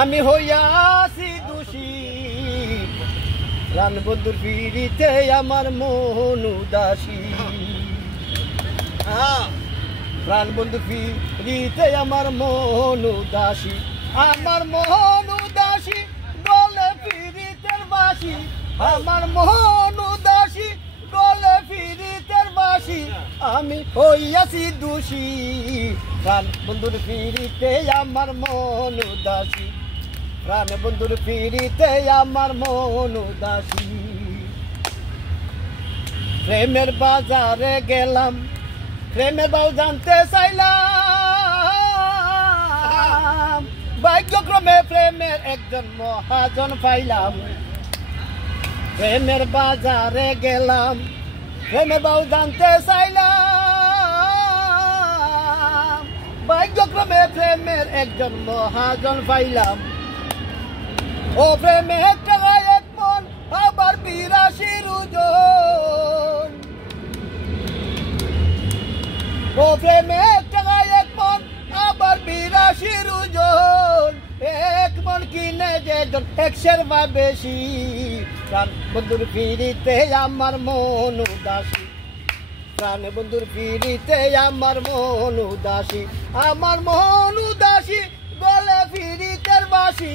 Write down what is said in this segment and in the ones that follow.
আমি হইয়াছি দোষী প্রাণ বন্ধুর পিড়িতে আমার মন উদাসী প্রাণ বন্ধুর পিড়িতে আমার মন উদাসী আমার মন উদাসী গলে পিড়িতের বাসি আমার মন উদাসী গলে পিড়িতের বাসি আমি হইয়াছি দোষী প্রাণ বন্ধুর পিড়িতে আমার মন উদাসী প্রাণ বন্ধুর পিড়িতে আমার মন উদাসী প্রেমের বাজারে গেলাম প্রেমের বাউ জানতে চাইলাম ভাগ্যক্রমে প্রেমের একজন মহাজন পাইলাম প্রেমের বাজারে গেলাম প্রেমের বাউ জানতে চাইলাম ভাগ্যক্রমে প্রেমের একজন মহাজন পাইলাম ও প্রেমে টাকায় এক মন আবার ৮২ ওজন ও প্রেমে টাকায় এক মন আবার ৮২ ওজন এক মন কিনে যে ১০০ বা বেশি প্রাণ বন্ধুর পিড়িতে আমার মন উদাসী প্রাণ বন্ধুর পিড়িতে আমার মন উদাসী আমার মন উদাসী গলে পিড়িতের বাসি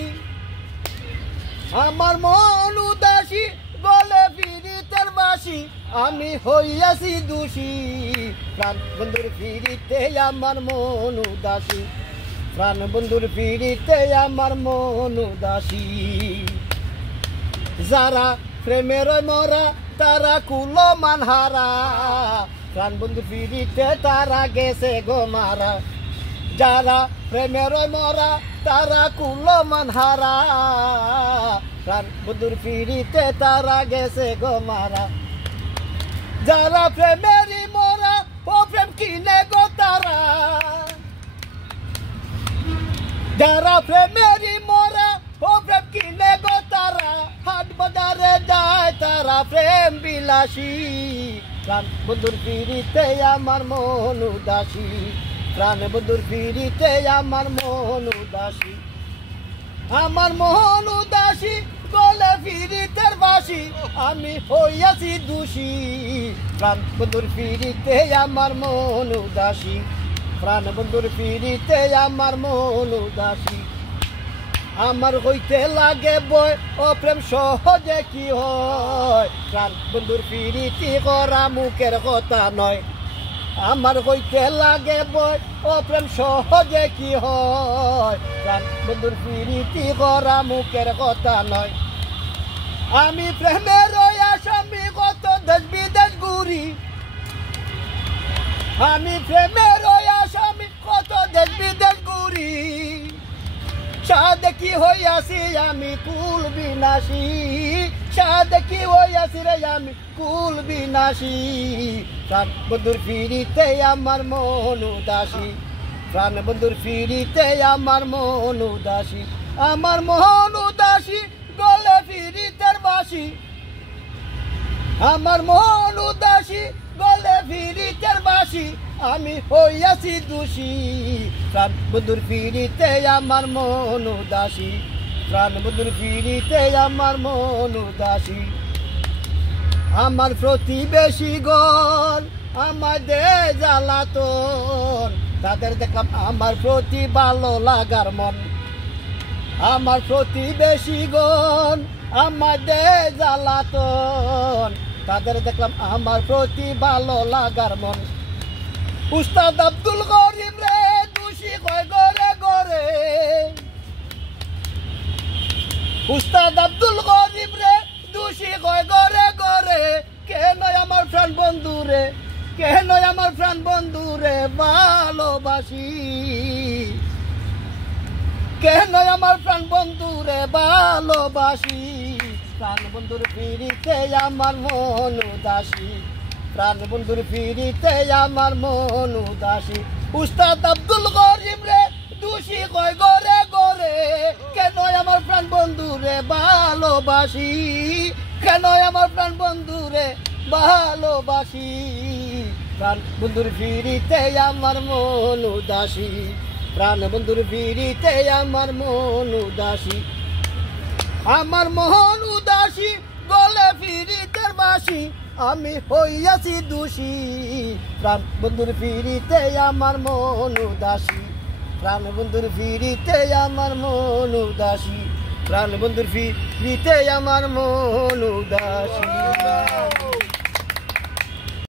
আমার মন উদাসী গলে পিড়িতের বাসি আমি হইয়াছি দোষী প্রাণ বন্ধুর পিড়িতে আমার মন উদাসী প্রাণ বন্ধুর পিড়িতে আমার মন উদাসী যারা প্রেমের মরা তারা কুলো মানহারা প্রাণ বন্ধুর পিড়িতে তারা গেছে গো মারা যারা প্রেমের মরা তারা কুলো মানহারা প্রাণ বন্ধুর পিড়িতে তারা গেছে গো মারা যারা প্রেমেরই মরা ও প্রেম কিনে গো তারা যারা প্রেমেরই মরা ও প্রেম কিনে গো তারা হাট বাজারে যায় তারা প্রেম বিলাসী প্রাণ বন্ধুর পিড়িতে আমার মন উদাসী প্রাণ বন্ধুর পিড়িতে আমার মন উদাসী আমার মন উদাসী গলে পিড়িতের বাসি আমি হইয়াছি দোষী প্রাণ বন্ধুর পিড়িতে আমার মন উদাসী প্রাণ বন্ধুর পিড়িতে আমার মন উদাসী আমার হইতে লাগে বয় ও প্রেম সহজে কি হয় প্রাণ বন্ধুর পিড়িতি করা মুখের কথা নয় আমার হইতে লাগে বয় ও প্রেম সহজে কি হয় প্রাণ বন্ধুর পিড়িতি করা মুখের কথা নয় আমি প্রেমের আসামি কত দেশ বিদেশ ঘুরি আমি প্রেমের আসামি কত দেশ বিদেশ ঘুরি সাদে কি হইয়াছি আমি কুল বিনাশী সাদে কি হইয়াছি রে আমি কুল বিনাশী প্রাণ বন্ধুর পিড়িতে আমার মন উদাসী প্রাণ বন্ধুর পিড়িতে আমার মন উদাসী আমার মন উদাসী গলে পিড়িতের বাসি আমার মন উদাসী গলে পিড়িতের বাসি আমি হইয়াছি দোষী প্রাণ বন্ধুর পিড়িতে আমার মন উদাসী প্রাণ বন্ধুর পিড়িতে আমার মন উদাসী আমার প্রতিবেশী গণ আমাদের জ্বালাতন তাদের দেখলাম আমার প্রতি ভালো লাগার মন আমার প্রতিবেশী গণ আমাদের জ্বালাতন তাদের দেখলাম আমার প্রতি ভালো লাগার মন উস্তাদ আব্দুল করিম রে দোষী কয় গরে গরে উস্তাদ আব্দুল করিম রে দোষী কয় গরে গরে কেন আমার প্রাণ বন্ধু রে কেন আমার প্রাণ বন্ধু রে ভালোবাসি কেন আমার প্রাণ বন্ধু রে ভালোবাসি প্রাণ বন্ধুর পিড়িতে আমার মন উদাসী প্রাণ বন্ধুর পিড়িতে আমার মন উদাসী উস্তাদ আব্দুল করিম রে দোষী কয় গরে গরে কেন আমার প্রাণ বন্ধু রে ভালোবাসি কেন আমার প্রাণ বন্ধু রে ভালোবাসি প্রাণ বন্ধুর পিড়িতে আমার মন উদাসী প্রাণ বন্ধুর ফিরিতে আমার মন উদাসী, আমার মন উদাসী গলে ফিরিতে বাসি, আমি হইয়াছি দোষী। প্রাণ বন্ধুর ফিরিতে আমার মন উদাসী, প্রাণ বন্ধুর ফিরিতে আমার মন উদাসী, প্রাণ বন্ধুর ফিরিতে আমার মন উদাসী।